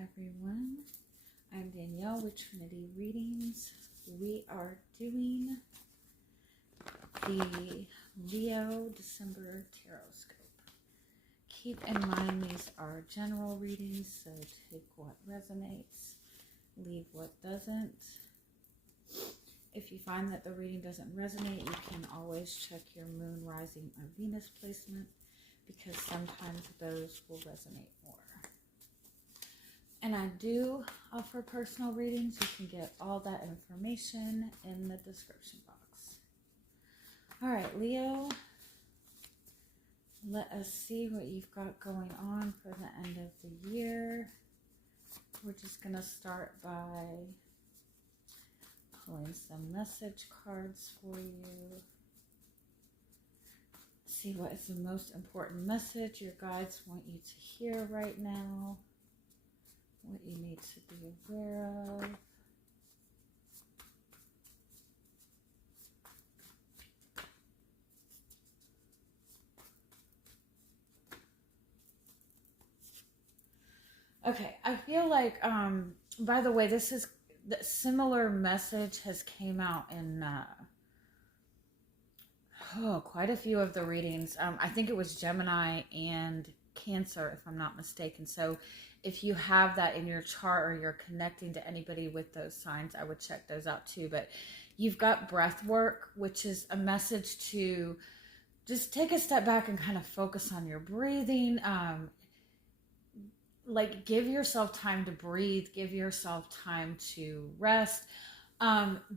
everyone. I'm Danielle with Trinity Readings. We are doing the Leo December Tarotscope. Keep in mind these are general readings, so take what resonates, leave what doesn't. If you find that the reading doesn't resonate, you can always check your moon, rising, or Venus placement, because sometimes those will resonate more. And I do offer personal readings. You can get all that information in the description box. All right, Leo, let us see what you've got going on for the end of the year. We're just going to start by pulling some message cards for you. See what is the most important message your guides want you to hear right now. What you need to be aware of. Okay, I feel like, by the way, this is the similar message has came out in quite a few of the readings. I think it was Gemini and Cancer, if I'm not mistaken. So if you have that in your chart or you're connecting to anybody with those signs, I would check those out too. But you've got breath work, which is a message to just take a step back and kind of focus on your breathing. Like, give yourself time to breathe, give yourself time to rest.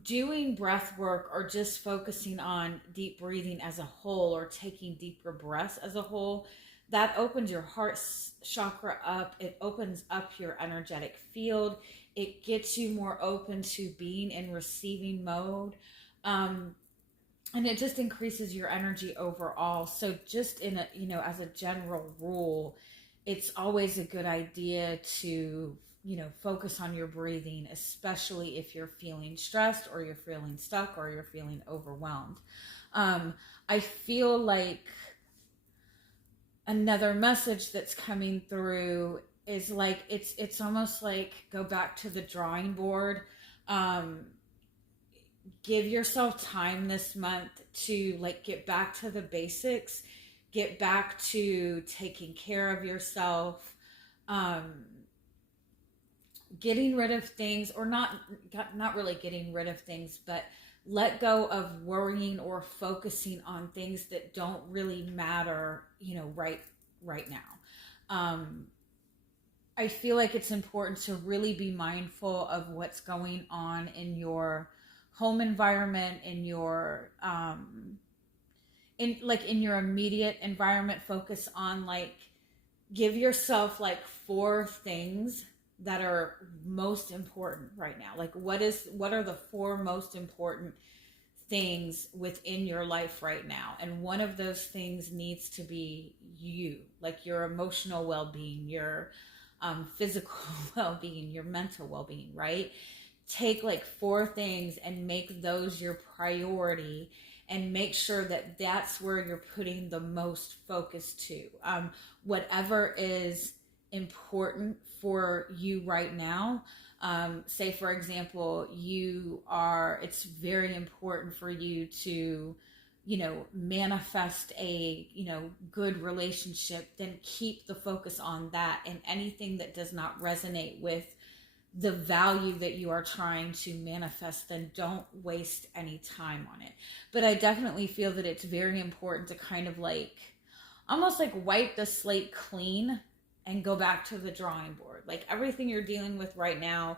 Doing breath work or just focusing on deep breathing as a whole, or taking deeper breaths as a whole, that opens your heart chakra up. It opens up your energetic field. It gets you more open to being in receiving mode. And it just increases your energy overall. So just in a, as a general rule, it's always a good idea to, focus on your breathing, especially if you're feeling stressed or you're feeling stuck or you're feeling overwhelmed. I feel like another message that's coming through is like, it's almost like go back to the drawing board. Give yourself time this month to get back to the basics, get back to taking care of yourself, getting rid of things, or not really getting rid of things, but let go of worrying or focusing on things that don't really matter, right now. I feel like it's important to really be mindful of what's going on in your home environment, in your in your immediate environment. Focus on give yourself 4 things that are most important right now. What are the 4 most important things within your life right now? And one of those things needs to be you, your emotional well-being, your physical well-being, your mental well-being, right? Take 4 things and make those your priority, and make sure that that's where you're putting the most focus to. Whatever is important for you right now. Say, for example, it's very important for you to, manifest a, good relationship. Then keep the focus on that, and anything that does not resonate with the value that you are trying to manifest, then don't waste any time on it. But I definitely feel that it's very important to kind of almost wipe the slate clean and go back to the drawing board. Everything you're dealing with right now,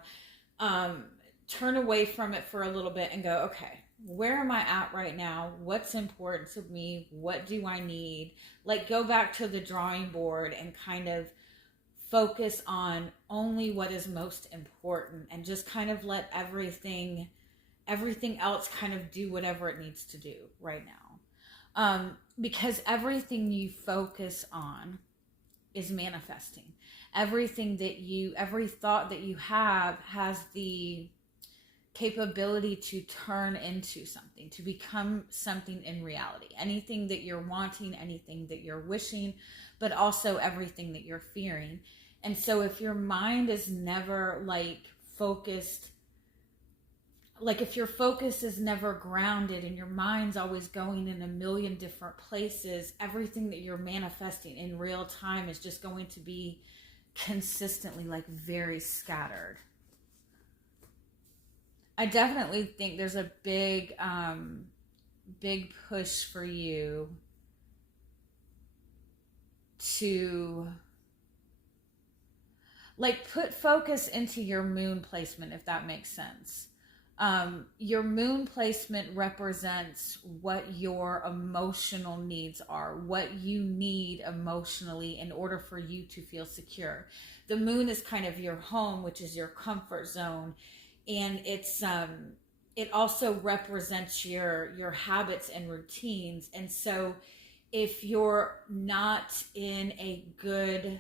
turn away from it for a little bit and go, okay, where am I at right now? What's important to me? What do I need? Go back to the drawing board and kind of focus on only what is most important, and just kind of let everything else kind of do whatever it needs to do right now. Because everything you focus on is manifesting. Every thought that you have has the capability to turn into something, to become something in reality. Anything that you're wanting, anything that you're wishing, but also everything that you're fearing. And so if your mind is never like focused, like if your focus is never grounded and your mind's always going in a million different places, everything that you're manifesting in real time is just going to be consistently like very scattered. I definitely think there's a big push for you to like put focus into your moon placement, if that makes sense. Your moon placement represents what your emotional needs are, what you need emotionally in order for you to feel secure. The moon is kind of your home, which is your comfort zone, and it also represents your habits and routines. And so if you're not in a good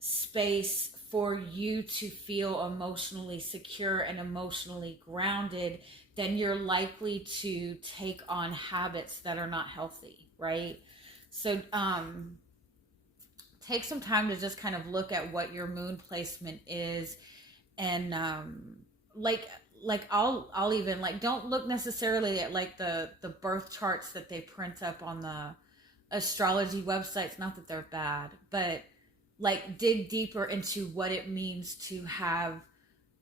space for you to feel emotionally secure and emotionally grounded, then you're likely to take on habits that are not healthy, right? So take some time to just kind of look at what your moon placement is, and like I'll even like, don't look necessarily at like the birth charts that they print up on the astrology websites, not that they're bad, but like dig deeper into what it means to have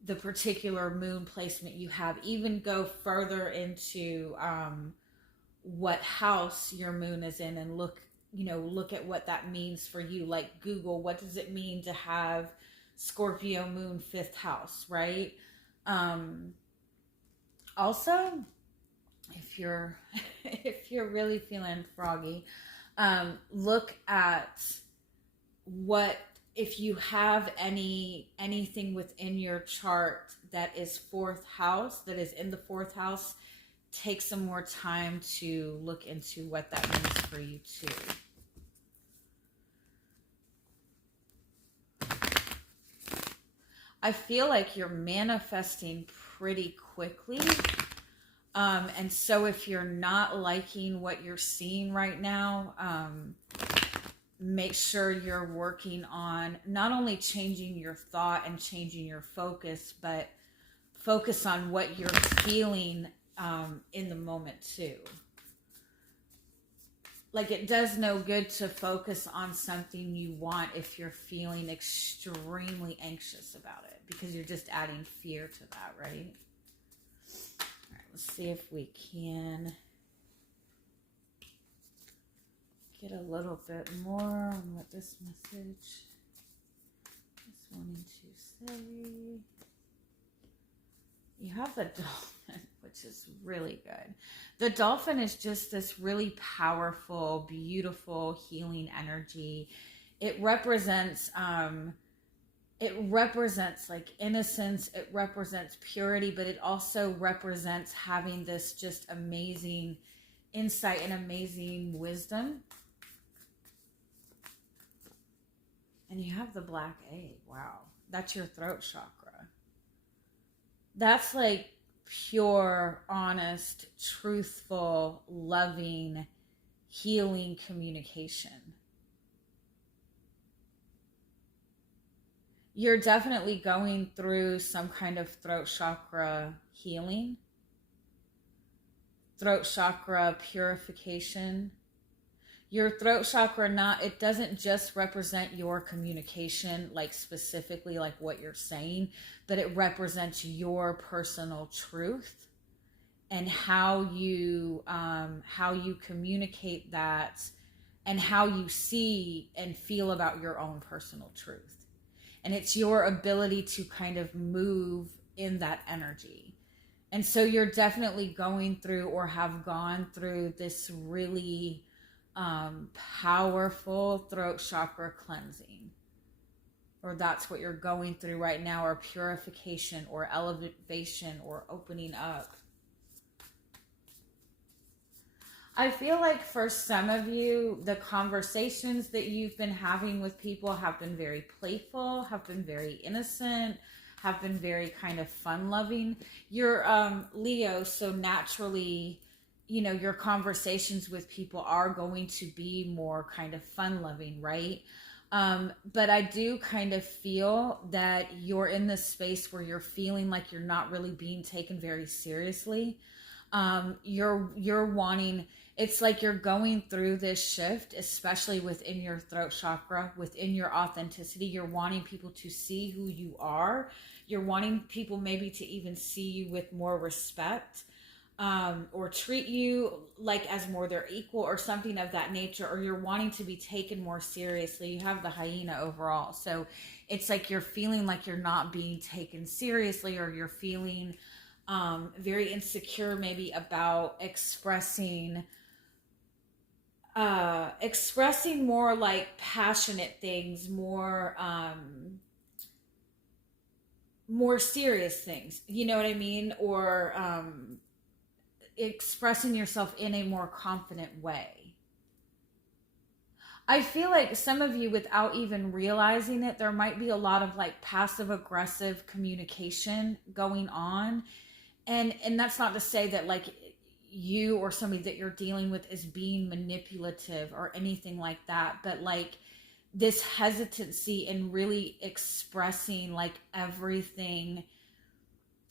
the particular moon placement you have. Even go further into what house your moon is in, and look at what that means for you. Like Google, what does it mean to have Scorpio moon 5th house, right? Also, if you're really feeling froggy, look at what, if you have anything within your chart that is 4th house, that is in the 4th house, take some more time to look into what that means for you too. I feel like you're manifesting pretty quickly. And so if you're not liking what you're seeing right now, make sure you're working on not only changing your thought and changing your focus, but focus on what you're feeling in the moment too. Like, it does no good to focus on something you want if you're feeling extremely anxious about it, because you're just adding fear to that, right? All right, let's see if we can get a little bit more on what this message is wanting to say. You have the dolphin, which is really good. The dolphin is just this really powerful, beautiful, healing energy. It represents like innocence. It represents purity, but it also represents having this just amazing insight and amazing wisdom. And you have the black egg. Wow. That's your throat chakra. That's like pure, honest, truthful, loving, healing communication. You're definitely going through some kind of throat chakra healing, throat chakra purification. Your throat chakra, it doesn't just represent your communication, like specifically like what you're saying, but it represents your personal truth and how you communicate that, and how you see and feel about your own personal truth. And it's your ability to kind of move in that energy. And so you're definitely going through, or have gone through, this really powerful throat chakra cleansing, or that's what you're going through right now, or purification, or elevation, or opening up. I feel like for some of you, the conversations that you've been having with people have been very playful, have been very innocent, have been very kind of fun-loving. You're Leo, so naturally, your conversations with people are going to be more kind of fun-loving, right? But I do kind of feel that you're in this space where you're feeling like you're not really being taken very seriously. You're wanting, it's like you're going through this shift, especially within your throat chakra, within your authenticity. You're wanting people to see who you are. You're wanting people maybe to even see you with more respect, or treat you like as more their equal or something of that nature, or you're wanting to be taken more seriously. You have the hyena overall. So it's like you're feeling like you're not being taken seriously, or you're feeling very insecure maybe about expressing more like passionate things, more serious things, you know what I mean? Or expressing yourself in a more confident way. I feel like some of you, without even realizing it, there might be a lot of like passive aggressive communication going on. And that's not to say that like you or somebody that you're dealing with is being manipulative or anything like that, but like this hesitancy in really expressing like everything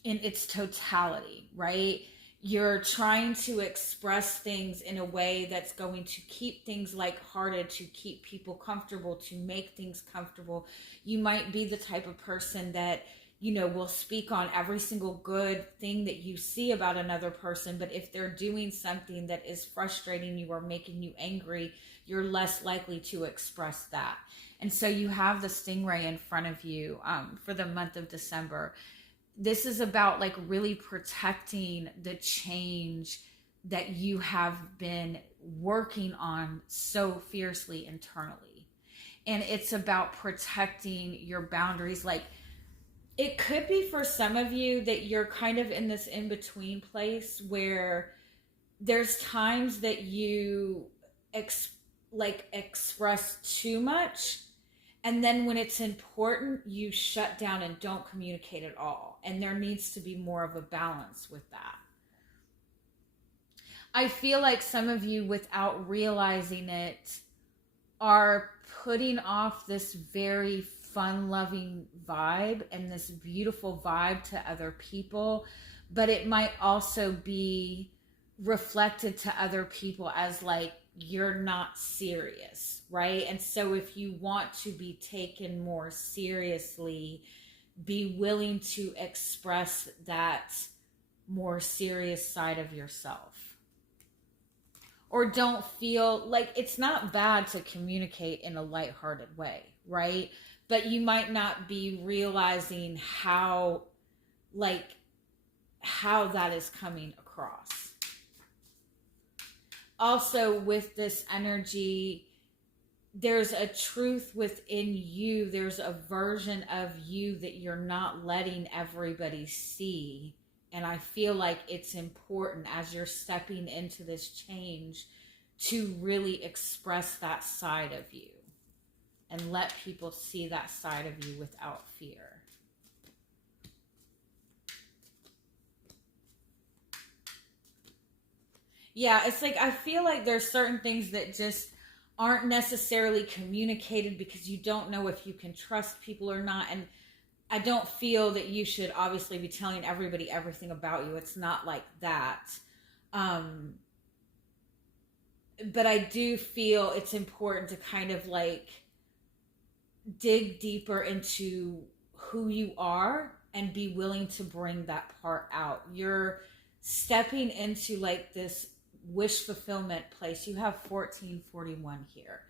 in its totality, right? You're trying to express things in a way that's going to keep things lighthearted, to keep people comfortable, to make things comfortable. You might be the type of person that, you know, will speak on every single good thing that you see about another person, but if they're doing something that is frustrating you or making you angry, you're less likely to express that. And so you have the stingray in front of you for the month of December. This is about like really protecting the change that you have been working on so fiercely internally. And it's about protecting your boundaries. Like, it could be for some of you that you're kind of in this in-between place where there's times that you express too much, and then when it's important, you shut down and don't communicate at all. And there needs to be more of a balance with that. I feel like some of you, without realizing it, are putting off this very fun-loving vibe and this beautiful vibe to other people, but it might also be reflected to other people as like you're not serious, right? And so if you want to be taken more seriously, be willing to express that more serious side of yourself. Or don't feel like it's not bad to communicate in a lighthearted way, right? But you might not be realizing how that is coming across. Also, with this energy, there's a truth within you. There's a version of you that you're not letting everybody see. And I feel like it's important as you're stepping into this change to really express that side of you and let people see that side of you without fear. Yeah, it's like I feel like there's certain things that just aren't necessarily communicated because you don't know if you can trust people or not. And I don't feel that you should obviously be telling everybody everything about you. It's not like that. But I do feel it's important to kind of like dig deeper into who you are and be willing to bring that part out. You're stepping into like this wish fulfillment place. You have 1441 here.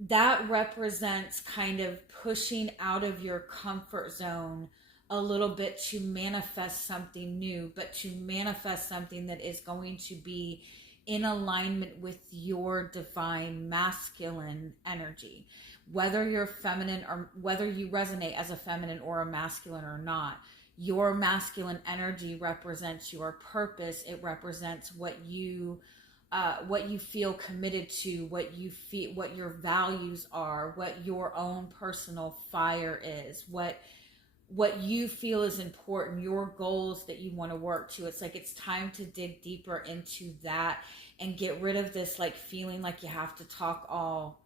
That represents kind of pushing out of your comfort zone a little bit to manifest something new, but to manifest something that is going to be in alignment with your divine masculine energy. Whether you're feminine or whether you resonate as a feminine or a masculine or not, your masculine energy represents your purpose. It represents what you feel committed to, what you feel, what your values are, what your own personal fire is, what you feel is important, your goals that you want to work to. It's like it's time to dig deeper into that and get rid of this like feeling like you have to talk all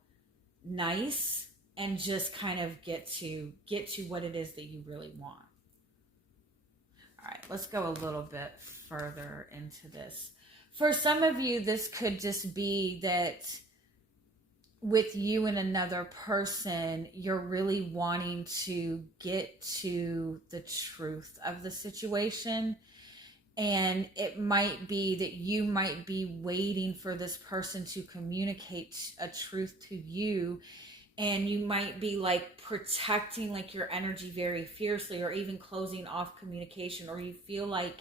nice and just kind of get to what it is that you really want. All right, let's go a little bit further into this. For some of you, this could just be that with you and another person, you're really wanting to get to the truth of the situation. And it might be that you might be waiting for this person to communicate a truth to you. And you might be like protecting like your energy very fiercely, or even closing off communication, or you feel like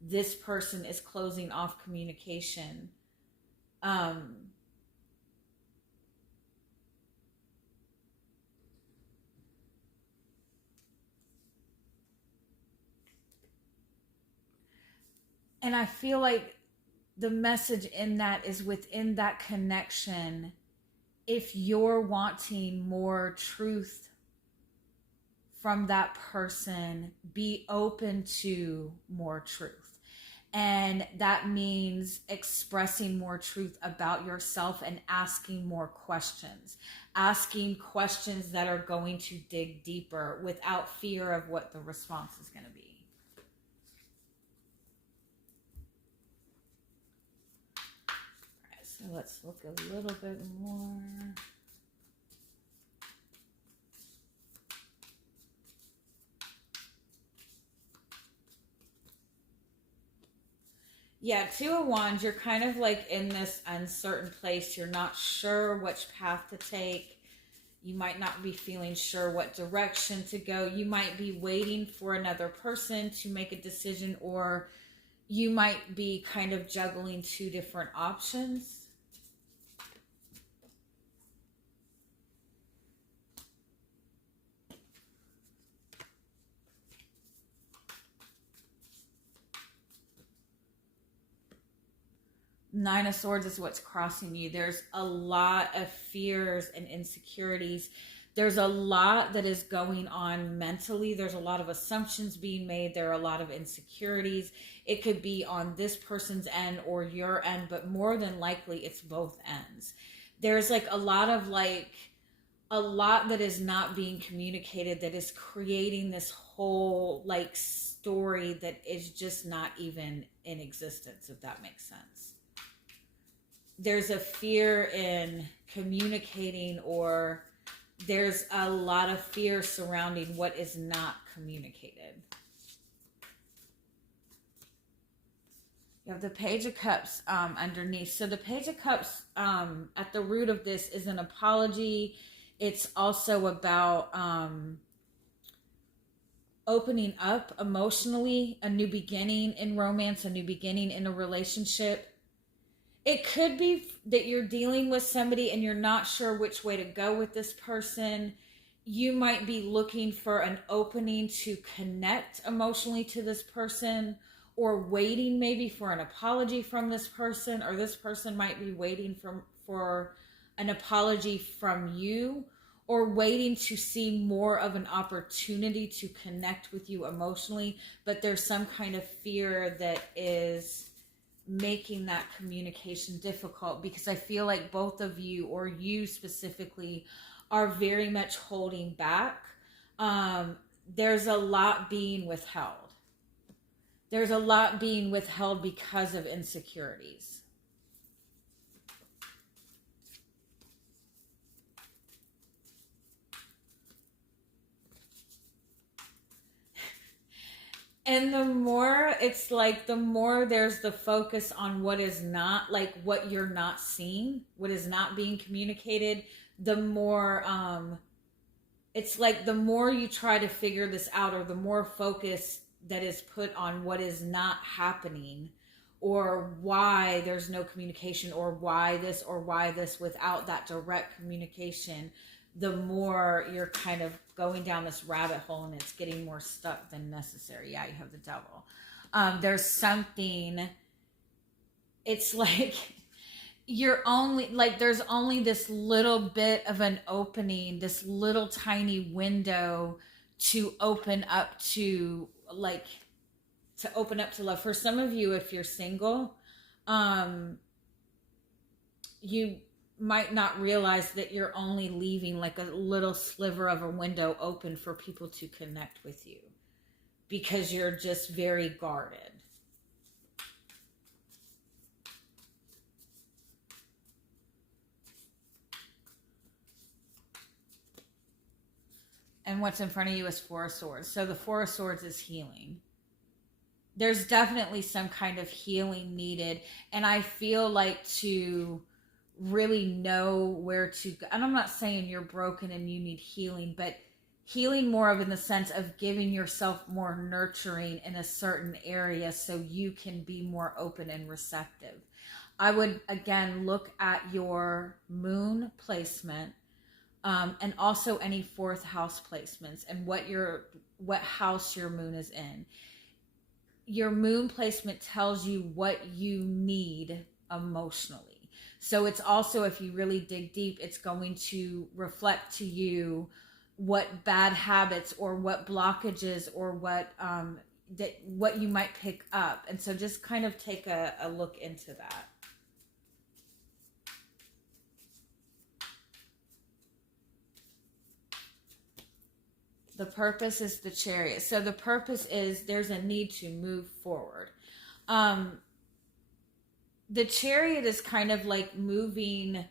this person is closing off communication. And I feel like the message in that is within that connection, if you're wanting more truth from that person, be open to more truth. And that means expressing more truth about yourself and asking more questions. Asking questions that are going to dig deeper without fear of what the response is going to be. So let's look a little bit more. Yeah, Two of Wands, you're kind of like in this uncertain place. You're not sure which path to take. You might not be feeling sure what direction to go. You might be waiting for another person to make a decision, or you might be kind of juggling two different options. Nine of Swords is what's crossing you. There's a lot of fears and insecurities. There's a lot that is going on mentally. There's a lot of assumptions being made. There are a lot of insecurities. It could be on this person's end or your end, but more than likely it's both ends. There's like a lot that is not being communicated, that is creating this whole like story that is just not even in existence, if that makes sense. There's a fear in communicating, or there's a lot of fear surrounding what is not communicated. You have the Page of Cups underneath. So the Page of Cups at the root of this is an apology. It's also about opening up emotionally, a new beginning in romance, a new beginning in a relationship. It could be that you're dealing with somebody and you're not sure which way to go with this person. You might be looking for an opening to connect emotionally to this person, or waiting maybe for an apology from this person, or this person might be waiting for an apology from you, or waiting to see more of an opportunity to connect with you emotionally. But there's some kind of fear that is making that communication difficult, because I feel like both of you, or you specifically, are very much holding back. There's a lot being withheld. There's a lot being withheld because of insecurities. And the more it's like, the more there's the focus on what is not, like what you're not seeing, what is not being communicated, the more it's like the more you try to figure this out, or the more focus that is put on what is not happening, or why there's no communication, or why this without that direct communication, the more you're kind of going down this rabbit hole, and it's getting more stuck than necessary. Yeah, you have the Devil. There's something, it's like you're only, like there's only this little bit of an opening, this little tiny window to open up to love. For some of you, if you're single, might not realize that you're only leaving like a little sliver of a window open for people to connect with you because you're just very guarded. And what's in front of you is Four of Swords. So the Four of Swords is healing. There's definitely some kind of healing needed. And I feel like to really know where to go. And I'm not saying you're broken and you need healing, but healing more of in the sense of giving yourself more nurturing in a certain area so you can be more open and receptive. I would, again, look at your moon placement. And also any fourth house placements and what house your moon is in. Your moon placement tells you what you need emotionally. So it's also, if you really dig deep, it's going to reflect to you what bad habits or what blockages or what you might pick up. And so just kind of take a look into that. The purpose is the Chariot. So the purpose is there's a need to move forward. The Chariot is kind of like moving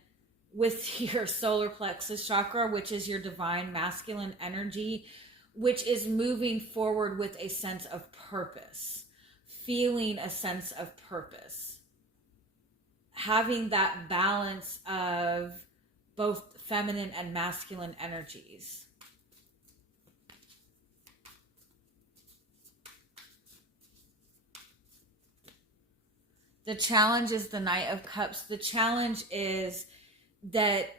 with your solar plexus chakra, which is your divine masculine energy, which is moving forward with a sense of purpose, feeling a sense of purpose, having that balance of both feminine and masculine energies. The challenge is the Knight of Cups. The challenge is that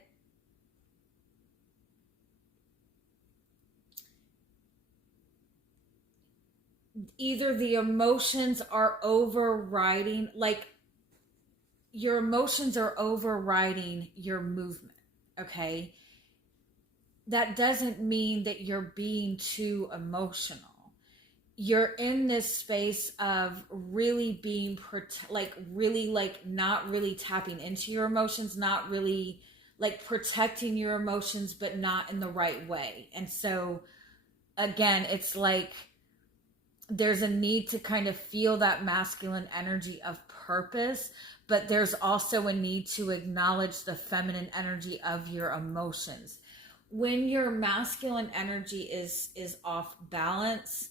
either the emotions are overriding, like your emotions are overriding your movement, okay? That doesn't mean that you're being too emotional. You're in this space of really being not really tapping into your emotions, not really like protecting your emotions, but not in the right way. And so again, it's like there's a need to kind of feel that masculine energy of purpose, but there's also a need to acknowledge the feminine energy of your emotions. When your masculine energy is off balance,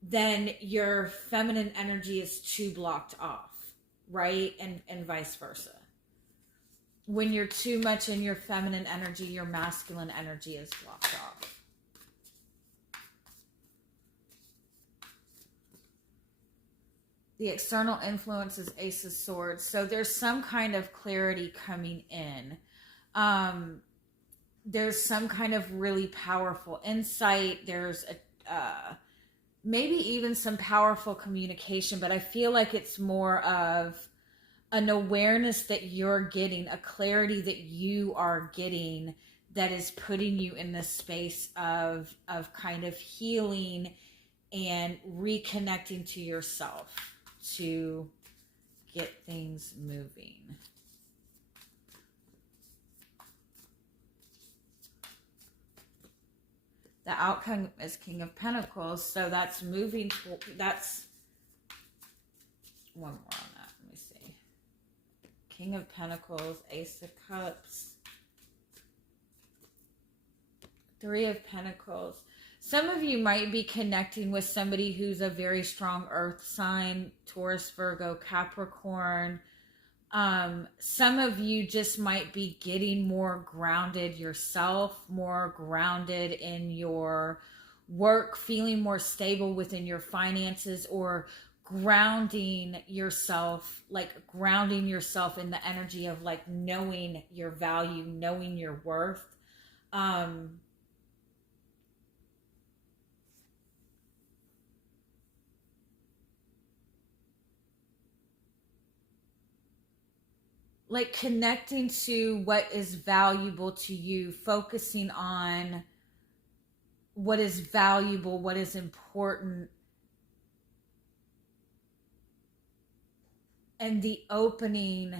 then your feminine energy is too blocked off, right? And vice versa. When you're too much in your feminine energy, your masculine energy is blocked off. The external influence is Ace of Swords. So there's some kind of clarity coming in. There's some kind of really powerful insight. There's maybe even some powerful communication, but I feel like it's more of an awareness that you're getting, a clarity that you are getting that is putting you in this space of kind of healing and reconnecting to yourself to get things moving. The outcome is King of Pentacles, so that's moving. That's one more on that. Let me see. King of Pentacles, Ace of Cups, Three of Pentacles. Some of you might be connecting with somebody who's a very strong earth sign, Taurus, Virgo, Capricorn. Some of you just might be getting more grounded yourself, more grounded in your work, feeling more stable within your finances, or grounding yourself in the energy of like knowing your value, knowing your worth. Like connecting to what is valuable to you, focusing on what is valuable, what is important, and the opening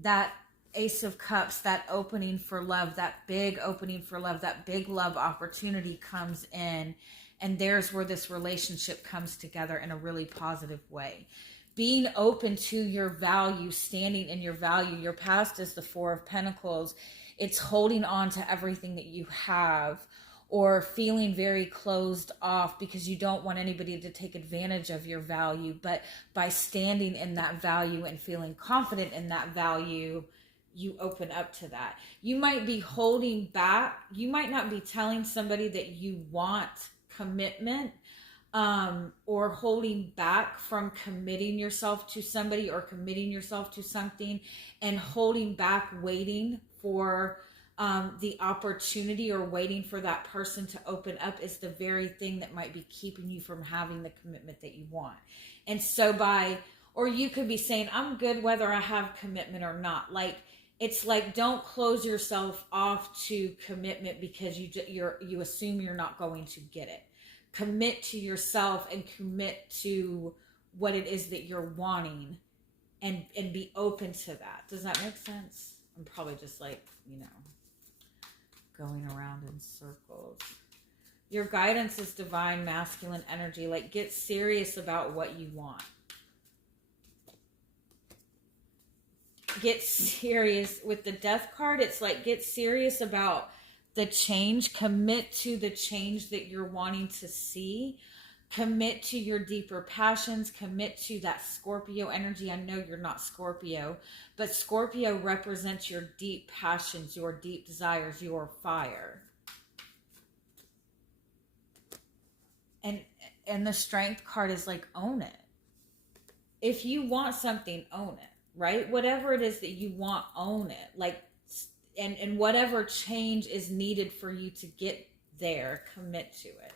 that Ace of Cups, that opening for love, that big opening for love, that big love opportunity comes in. And there's where this relationship comes together in a really positive way. Being open to your value, standing in your value. Your past is the Four of Pentacles. It's holding on to everything that you have, or feeling very closed off because you don't want anybody to take advantage of your value. But by standing in that value and feeling confident in that value, you open up to that. You might be holding back. You might not be telling somebody that you want commitment, or holding back from committing yourself to somebody or committing yourself to something, and holding back, waiting for the opportunity or waiting for that person to open up is the very thing that might be keeping you from having the commitment that you want. And so or you could be saying, I'm good whether I have commitment or not. Like, it's like, don't close yourself off to commitment because you assume you're not going to get it. Commit to yourself and commit to what it is that you're wanting, and be open to that. Does that make sense? I'm probably just like, going around in circles. Your guidance is divine masculine energy. Like, get serious about what you want. Get serious with the Death card. It's like, get serious about the change. Commit to the change that you're wanting to see. Commit to your deeper passions. Commit to that Scorpio energy. I know you're not Scorpio, but Scorpio represents your deep passions, your deep desires, your fire. And the Strength card is like, own it. If you want something, own it, right? Whatever it is that you want, own it. Like, and whatever change is needed for you to get there, commit to it.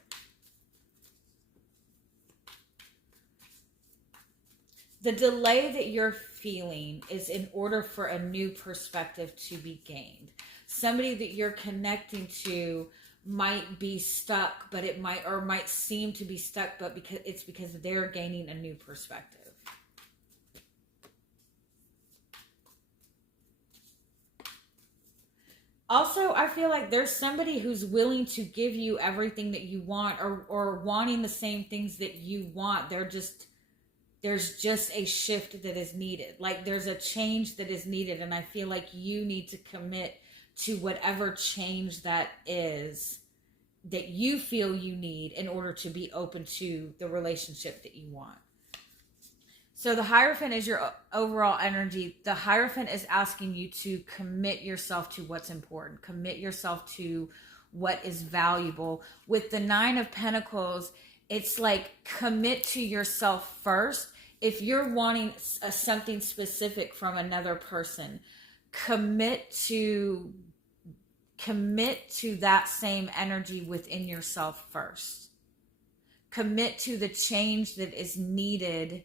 The delay that you're feeling is in order for a new perspective to be gained. Somebody that you're connecting to might be stuck, but it might seem to be stuck, but because they're gaining a new perspective. Also, I feel like there's somebody who's willing to give you everything that you want, or wanting the same things that you want. There's just a shift that is needed. Like, there's a change that is needed, and I feel like you need to commit to whatever change that is that you feel you need in order to be open to the relationship that you want. So the Hierophant is your overall energy. The Hierophant is asking you to commit yourself to what's important. Commit yourself to what is valuable. With the Nine of Pentacles, it's like, commit to yourself first. If you're wanting something specific from another person, commit to that same energy within yourself first. Commit to the change that is needed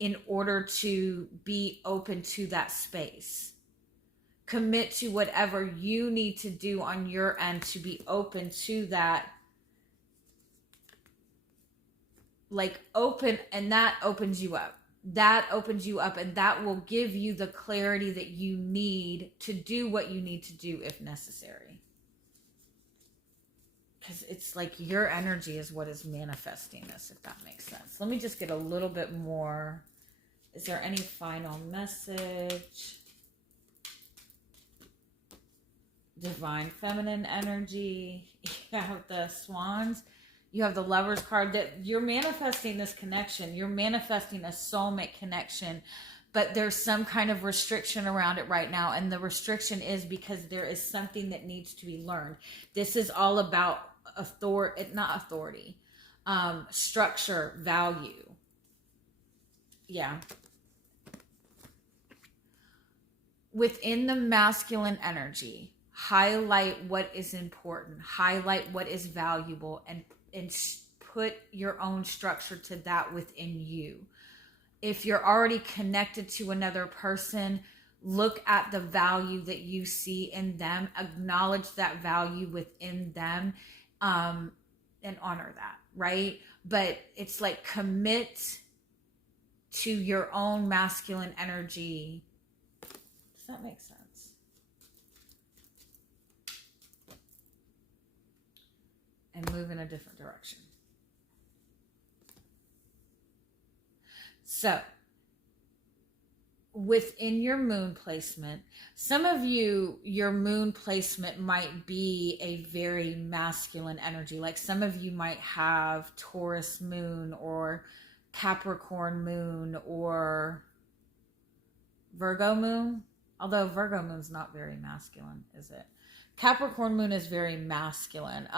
in order to be open to that space. Commit to whatever you need to do on your end to be open to that. Like, open, and that opens you up. That opens you up, and that will give you the clarity that you need to do what you need to do if necessary. Because it's like your energy is what is manifesting this, if that makes sense. Let me just get a little bit more. Is there any final message? Divine feminine energy. You have the Swans. You have the Lovers card. That you're manifesting this connection. You're manifesting a soulmate connection. But there's some kind of restriction around it right now. And the restriction is because there is something that needs to be learned. This is all about structure, value. Yeah. Within the masculine energy, highlight what is important, highlight what is valuable, and put your own structure to that within you. If you're already connected to another person, look at the value that you see in them, acknowledge that value within them, and honor that, right? But it's like, commit to your own masculine energy. Does that make sense? and move in a different direction. So, within your moon placement, some of you, your moon placement might be a very masculine energy. Like some of you might have Taurus moon or Capricorn moon or Virgo moon. Although Virgo moon's not very masculine, is it? Capricorn moon is very masculine.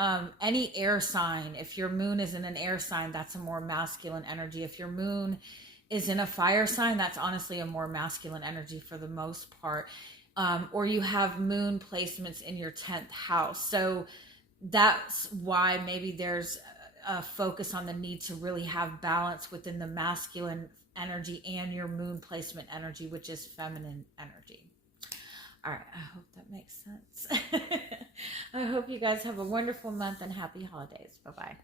Any air sign, if your moon is in an air sign, that's a more masculine energy. If your moon is in a fire sign, that's honestly a more masculine energy for the most part. Or you have moon placements in your 10th house. So that's why maybe there's a focus on the need to really have balance within the masculine energy and your moon placement energy, which is feminine energy. All right, I hope that makes sense. I hope you guys have a wonderful month and happy holidays. Bye-bye.